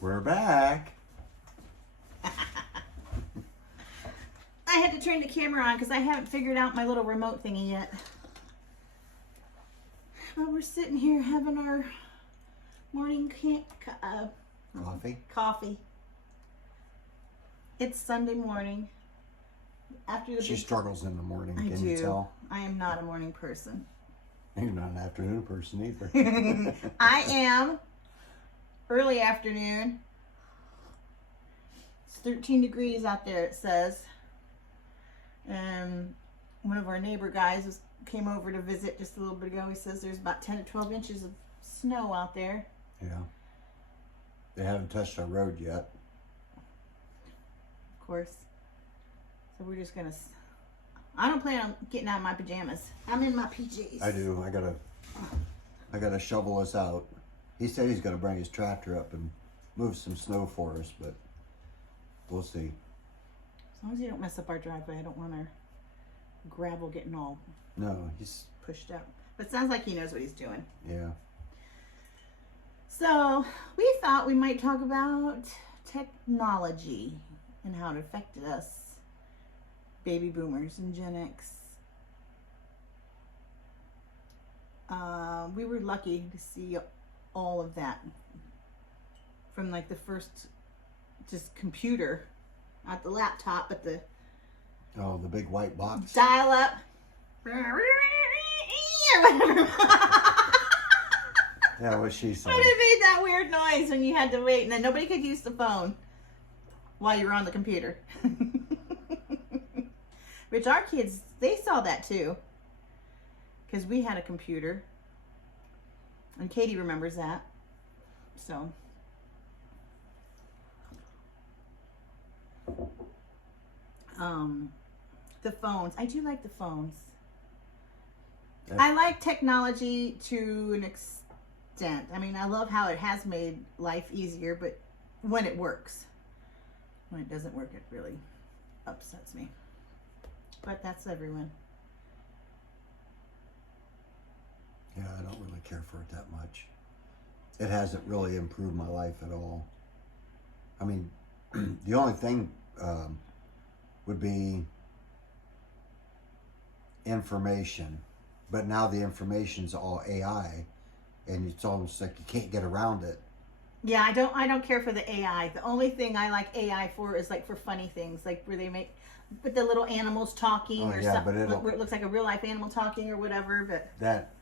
We're back. I had to turn the camera on because I haven't figured out my little remote thingy yet. Well, we're sitting here having our morning coffee. It's Sunday morning. After the She struggles in the morning, I can do. you tell? I am not a morning person. You're not an afternoon person either. I am early afternoon. It's 13 degrees out there, it says. And one of our neighbor guys came over to visit just a little bit ago. He says there's about 10 to 12 inches of snow out there. Yeah. They haven't touched our road yet. Of course. So we're just gonna. I don't plan on getting out of my pajamas. I'm in my PJs. I do. I gotta shovel us out. He said he's gonna bring his tractor up and move some snow for us, but we'll see. As long as you don't mess up our driveway, I don't want our gravel getting all He's pushed out. But it sounds like he knows what he's doing. yeah. So we thought we might talk about technology and how it affected us, baby boomers and Gen X. We were lucky to see all of that from like the first just computer, not the laptop, but the The big white box. dial up. Yeah, what she said. But it made that weird noise when you had to wait, and then nobody could use the phone while you were on the computer. Which our kids, they saw that too. Because we had a computer. And Katie remembers that. So. The phones. I do like the phones. I like technology to an extent. I mean, I love how it has made life easier, but when it works. When it doesn't work, it really upsets me. But that's everyone. Yeah, I don't really care for it that much. It hasn't really improved my life at all. I mean, the only thing would be information. But now the information's all AI, and it's almost like you can't get around it. Yeah, I don't care for the AI. The only thing I like AI for is like for funny things, like where they make with the little animals talking or something, where it looks like a real life animal talking or whatever. But that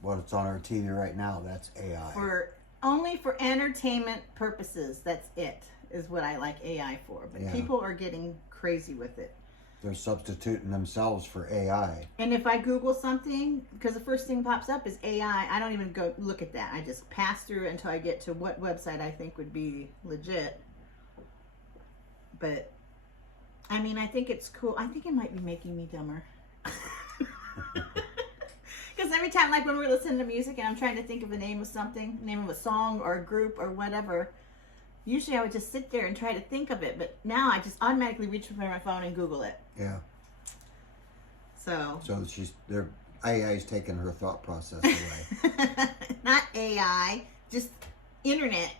what's on our TV right now, that's AI. Only for entertainment purposes. That's it. Is what I like AI for. But people are getting crazy with it. They're substituting themselves for AI. And if I Google something, because the first thing pops up is AI, I don't even go look at that. I just pass through it until I get to what website I think would be legit. But, I mean, I think it's cool. I think it might be making me dumber. Because every time, like when we're listening to music and I'm trying to think of the name of something, name of a song or a group or whatever, usually I would just sit there and try to think of it, but now I just automatically reach for my phone and Google it. Yeah. So their AI's taking her thought process away. Not AI, just internet.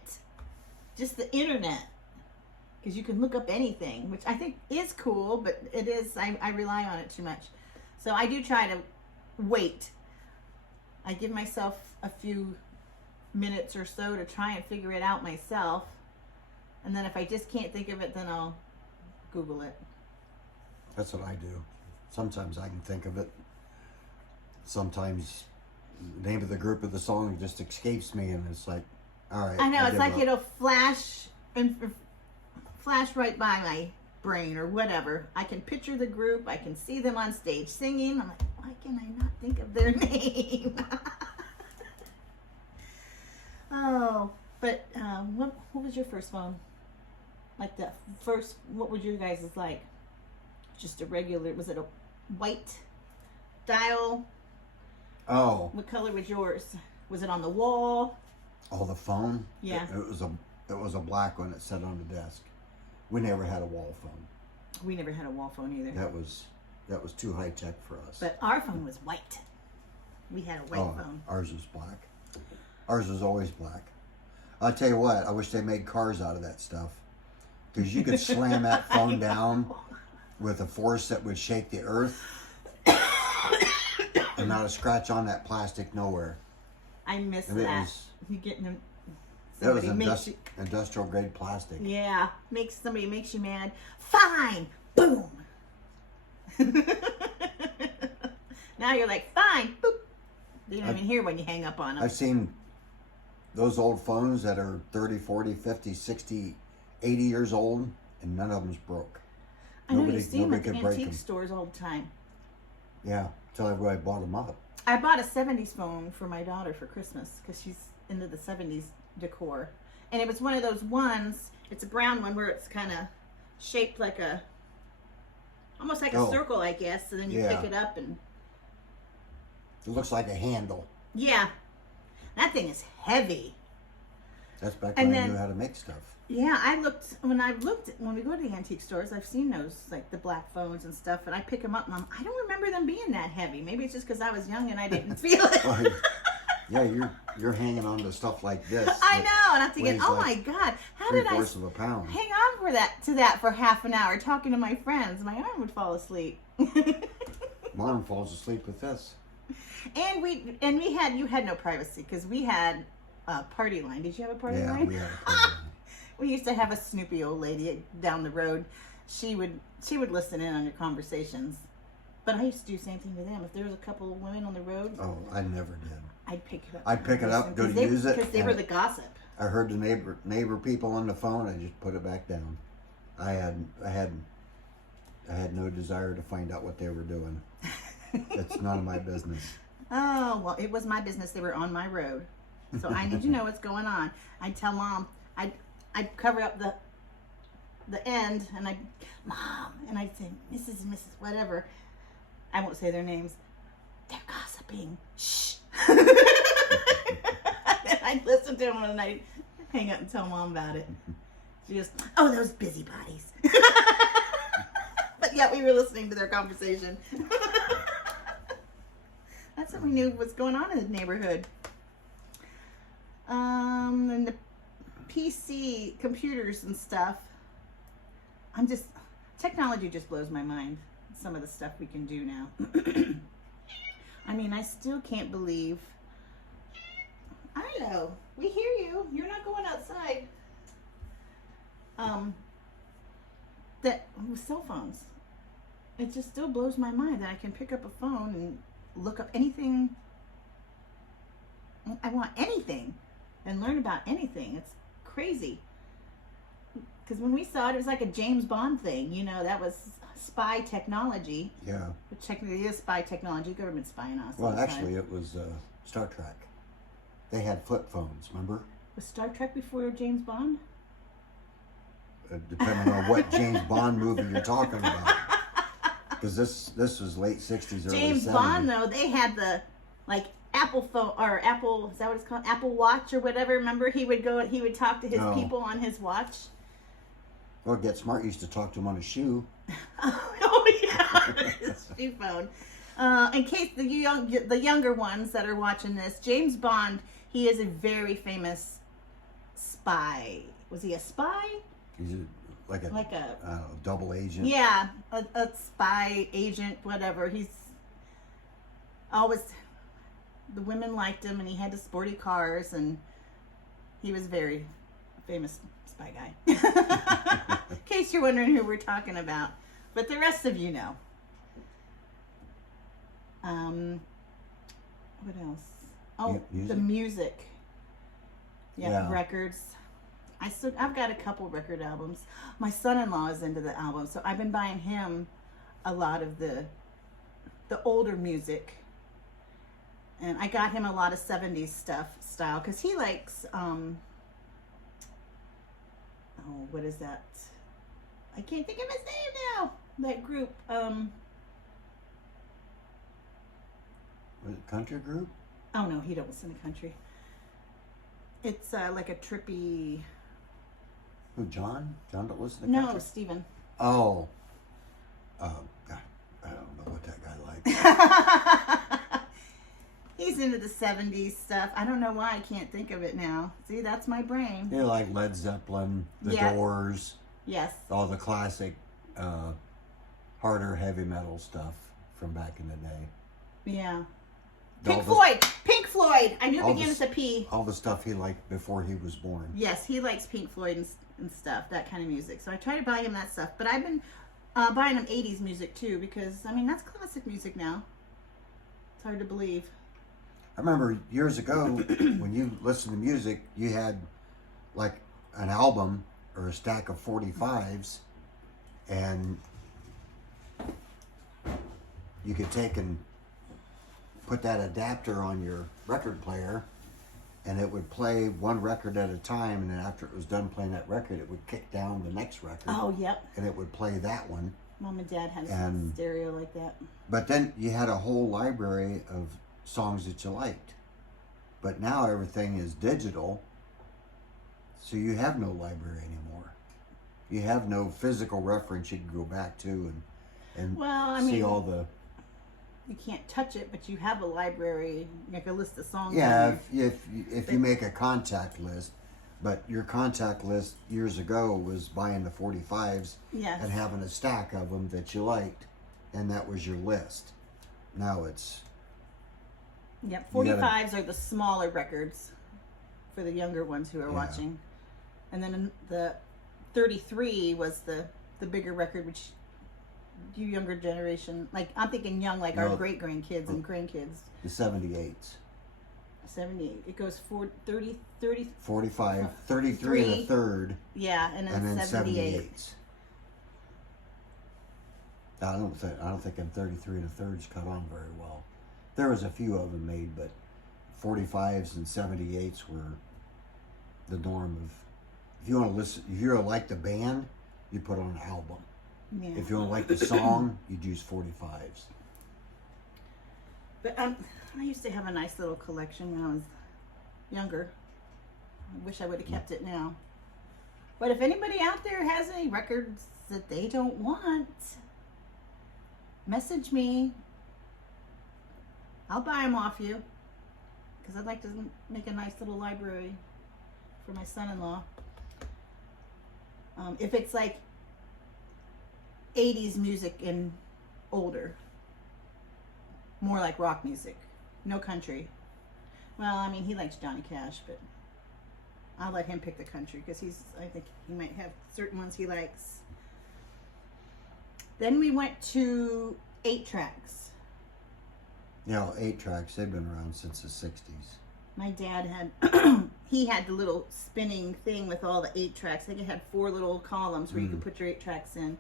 Just the internet. Because you can look up anything, which I think is cool, but it is, I rely on it too much. So I do try to wait. I give myself a few minutes or so to try and figure it out myself. And then if I just can't think of it, then I'll Google it. That's what I do. Sometimes I can think of it. Sometimes the name of the group of the song just escapes me, and it's like, all right. I know, it's like up. it'll flash right by my brain or whatever. I can picture the group. I can see them on stage singing. I'm like, why can I not think of their name? Oh, but what was your first phone? Like the first, what was your guys' like? Just a regular, was it a white dial? Oh. What color was yours? Was it on the wall? Oh, the phone? Yeah. It was a black one that sat on the desk. We never had a wall phone. We never had a wall phone either. That was too high tech for us. But our phone was white. We had a white phone. Ours was black. Ours was always black. I'll tell you what, I wish they made cars out of that stuff. Because you could slam that phone down with a force that would shake the earth and not a scratch on that plastic nowhere. I miss And it that. was- You getting them. That was Somebody makes you, industrial grade plastic. yeah, somebody makes you mad. Fine, boom. Now you're like, fine, boop. You don't even hear when you hang up on them. I've seen those old phones that are 30, 40, 50, 60, 80 years old, and none of them's broke. I know you see them nobody at the could break antique them. stores all the time. Yeah, until everybody bought them up. I bought a 70s phone for my daughter for Christmas because she's into the 70s decor. And it was one of those ones, it's a brown one where it's kind of shaped like a, almost like a Oh. circle, I guess. And then you Yeah. pick it up and, It looks like a handle. yeah. That thing is heavy. That's back And when I then- knew how to make stuff. Yeah, when we go to the antique stores, I've seen those, like the black phones and stuff, and I pick them up and I don't remember them being that heavy. Maybe it's just because I was young and I didn't feel it. Well, yeah, you're hanging on to stuff like this. I that know, and I'm thinking, weighs oh like my God, how did I 3/4 of a pound. hang on to that for half an hour talking to my friends? My arm would fall asleep. Mom falls asleep with this. And you had no privacy because we had a party line. Did you have a party Yeah, line? we had a party. We used to have a snoopy old lady down the road. She would listen in on your conversations. But I used to do the same thing to them. If there was a couple of women on the road, Oh, I never did. I'd pick it up. I'd pick it up, go to use it, Because they and were the gossip. I heard the neighbor people on the phone. I just put it back down. I had no desire to find out what they were doing. It's none of my business. Oh, well, it was my business. They were on my road. So I need to know what's going on. I'd tell Mom. I'd cover up the end, and Mom, and I'd say, Mrs. and Mrs. whatever. I won't say their names. They're gossiping. Shh. And I'd listen to them and I'd hang up and tell Mom about it. She goes, oh, those busybodies. But yeah, we were listening to their conversation. That's when we knew what's going on in the neighborhood. And the PC computers and stuff. Technology just blows my mind. Some of the stuff we can do now. I mean, I still can't believe. I know. We hear you. You're not going outside. That with cell phones, it just still blows my mind that I can pick up a phone and look up anything. I want anything and learn about anything. It's crazy. Because when we saw it, it was like a James Bond thing. You know, that was spy technology. Yeah. Which technically is spy technology. Government spying on us. Well, all the actually, time. it was Star Trek. They had flip phones, remember? Was Star Trek before James Bond? Depending on what James Bond movie you're talking about. Because this was late 60s, early 70s. James Bond, though, they had the, like, Apple phone, or Apple, is that what it's called? Apple Watch or whatever. Remember, he would talk to his No. people on his watch. Well, Get Smart used to talk to him on a shoe. Oh, yeah, his shoe phone. In case the younger ones that are watching this, James Bond, he is a very famous spy. Was he a spy? He's like a Like a I don't know, double agent. yeah, a spy agent, whatever. He's always, the women liked him, and he had the sporty cars, and he was very famous spy guy. In case you're wondering who we're talking about, but the rest of you know. What else? Oh, Music? the music. Yeah. Records. I've got a couple record albums. My son-in-law is into the album, so I've been buying him a lot of the older music. And I got him a lot of 70s style, because he likes, what is that? I can't think of his name now. That group, Was it country group? oh no, he don't listen to country. It's like a trippy, Who, John? John don't listen to no, country? Steven. Oh. God. I don't know what that guy likes. He's into the 70s stuff. I don't know why I can't think of it now. See, that's my brain. You know, like Led Zeppelin, The Yeah. Doors, Yes. all the classic, harder heavy metal stuff from back in the day. Yeah. All Pink the- Floyd. Pink Floyd. I knew it all began the- with a P. All the stuff he liked before he was born. Yes, he likes Pink Floyd and stuff, that kind of music. So I try to buy him that stuff. But I've been buying him 80s music too because, I mean, that's classic music now. It's hard to believe. I remember years ago when you listened to music, you had like an album or a stack of 45s, and you could take and put that adapter on your record player, and it would play one record at a time, and then after it was done playing that record, it would kick down the next record. Oh, yep. And it would play that one. Mom and Dad had a And- stereo like that. But then you had a whole library of songs that you liked. But now everything is digital, so you have no library anymore. You have no physical reference you can go back to and Well, I see mean, all the... you can't touch it, but you have a library, like a list of songs. Yeah, on there. if you make a contact list, but your contact list years ago was buying the 45s Yes. and having a stack of them that you liked, and that was your list. Now it's... Yep, You gotta- 45s are the smaller records for the younger ones who are Yeah. watching. And then the 33 was the bigger record, which you younger generation, like I'm thinking young, like our No. great grandkids and grandkids. the 78s. 78. It goes 30, 45, 33 and a Three. third, yeah, and and then then 78. 78s. I don't think them 33 and a thirds cut on very well. There was a few of them made, but 45s and 78s were the norm of. If you want to listen, if you like the band, you put on an album. Yeah. If you don't like the song, you'd use 45s. But I used to have a nice little collection when I was younger. I wish I would have kept it now. But if anybody out there has any records that they don't want, message me. I'll buy them off you. Because I'd like to make a nice little library for my son-in-law. If it's like 80s music and older. More like rock music. No country. Well, I mean, he likes Johnny Cash, but I'll let him pick the country because I think he might have certain ones he likes. Then we went to 8-tracks. You know, 8-tracks, they've been around since the 60s. My dad had, he had the little spinning thing with all the 8-tracks. I think it had 4 little columns where you could put your 8-tracks in.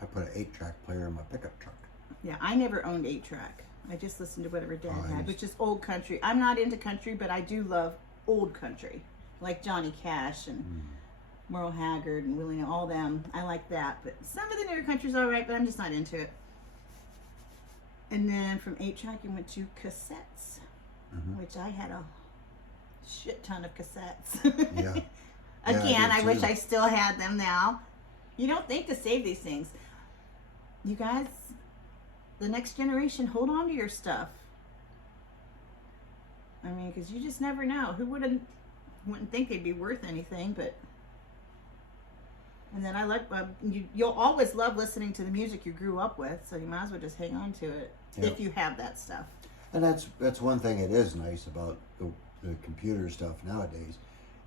I put an 8-track player in my pickup truck. Yeah, I never owned 8-track. I just listened to whatever Dad Oh, I had, used- which is old country. I'm not into country, but I do love old country, like Johnny Cash and Merle Haggard and Willie, all them. I like that, but some of the newer country's all right, but I'm just not into it. And then from 8-track, you went to cassettes, which I had a shit ton of cassettes. Yeah. Again, I I did wish too. I still had them now. You don't think to save these things. You guys, the next generation, hold on to your stuff. I mean, because you just never know. Who wouldn't think they'd be worth anything, but... And then I like, you'll always love listening to the music you grew up with, so you might as well just hang on to it, Yeah. if you have that stuff. And that's one thing that is nice about the computer stuff nowadays.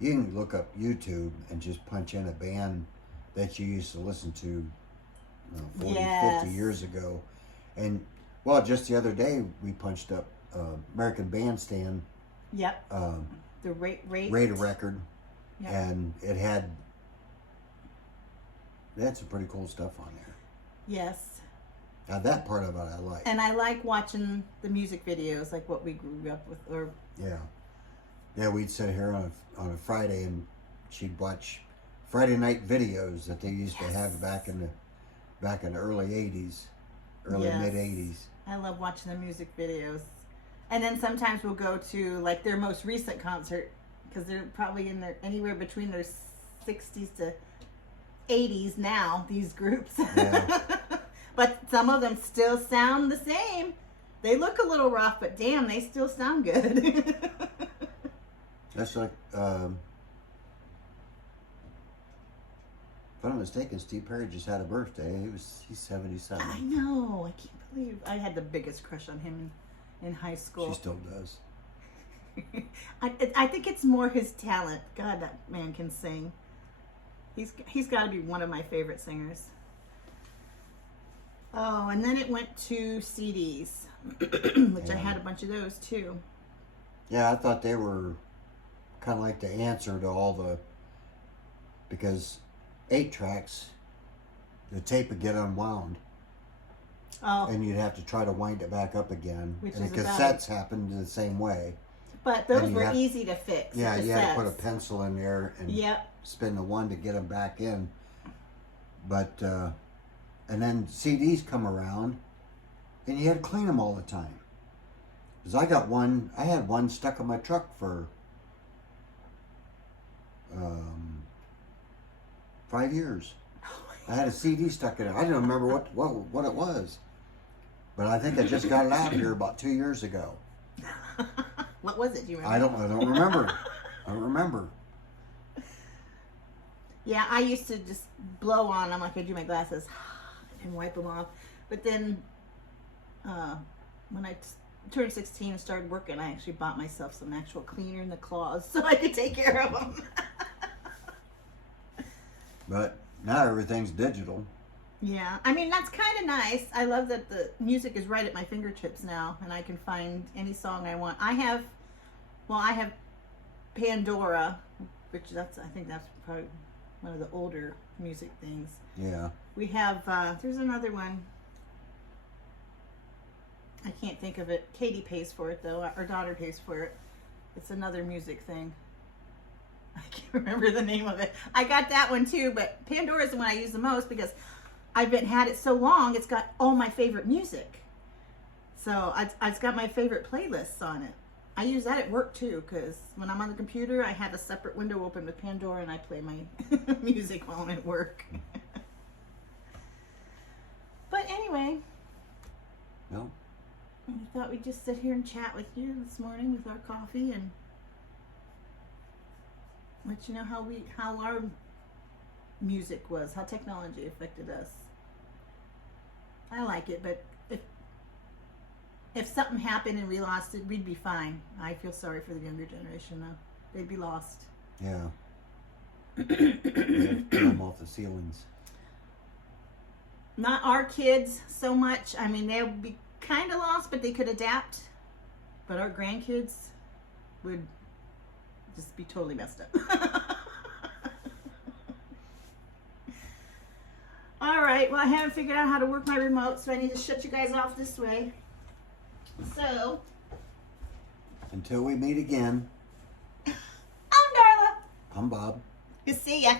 You can look up YouTube and just punch in a band that you used to listen to 40, Yes. 50 years ago. And, well, just the other day, we punched up American Bandstand Yep. The rate. Rate a record, Yep. and it had some pretty cool stuff on there. Yes. Now, that part of it I like. And I like watching the music videos, like what we grew up with, or Yeah, we'd sit here on a Friday and she'd watch Friday night videos that they used to have back in the early '80s, early Yes. mid '80s. I love watching the music videos. And then sometimes we'll go to like their most recent concert because they're probably in their anywhere between their 60s to 80s now. These groups. Yeah. But some of them still sound the same. They look a little rough, but damn, they still sound good. That's like, if I'm not mistaken, Steve Perry just had a birthday. He's 77. I know. I can't believe I had the biggest crush on him in high school. She still does. I think it's more his talent. God, that man can sing. He's got to be one of my favorite singers. Oh, and then it went to CDs, which I had a bunch of those too. Yeah, I thought they were kind of like the answer to all the, because 8 tracks, the tape would get unwound. Oh, And you'd have to try to wind it back up again. Which and is the about cassettes happened the same way. but those and you were have- easy to fix. Yeah, you had to put a cassettes. pencil in there and Yep. spin the one to get them back in. But, and then CDs come around, and you had to clean them all the time. Because I had one stuck in my truck for 5 years. I had a CD stuck in it. I didn't remember what it was. But I think I just got it out here about 2 years ago. What was it? Do you remember? I don't remember. I don't remember. Yeah, I used to just blow on them like I do my glasses and wipe them off. But then when I turned 16 and started working, I actually bought myself some actual cleaner in the claws so I could take care of them. But now everything's digital. Yeah, I mean, that's kind of nice. I love that the music is right at my fingertips now, and I can find any song I want. I have Pandora, which I think that's probably one of the older music things. Yeah. We have, there's another one. I can't think of it. Katie pays for it, though. Our daughter pays for it. It's another music thing. I can't remember the name of it. I got that one, too, but Pandora is the one I use the most because I've had it so long, it's got all my favorite music. So it's got my favorite playlists on it. I use that at work, too, because when I'm on the computer, I have a separate window open with Pandora, and I play my music while I'm at work. But anyway, No. I thought we'd just sit here and chat with you this morning with our coffee and let you know how our music was, how technology affected us. I like it, but if something happened and we lost it, we'd be fine. I feel sorry for the younger generation though. They'd be lost. Yeah. Put them off the ceilings. Not our kids so much. I mean, they'll be kind of lost, but they could adapt. But our grandkids would just be totally messed up. All right, well, I haven't figured out how to work my remote, so I need to shut you guys off this way. So, Until we meet again, I'm Darla. I'm Bob. Good to see ya.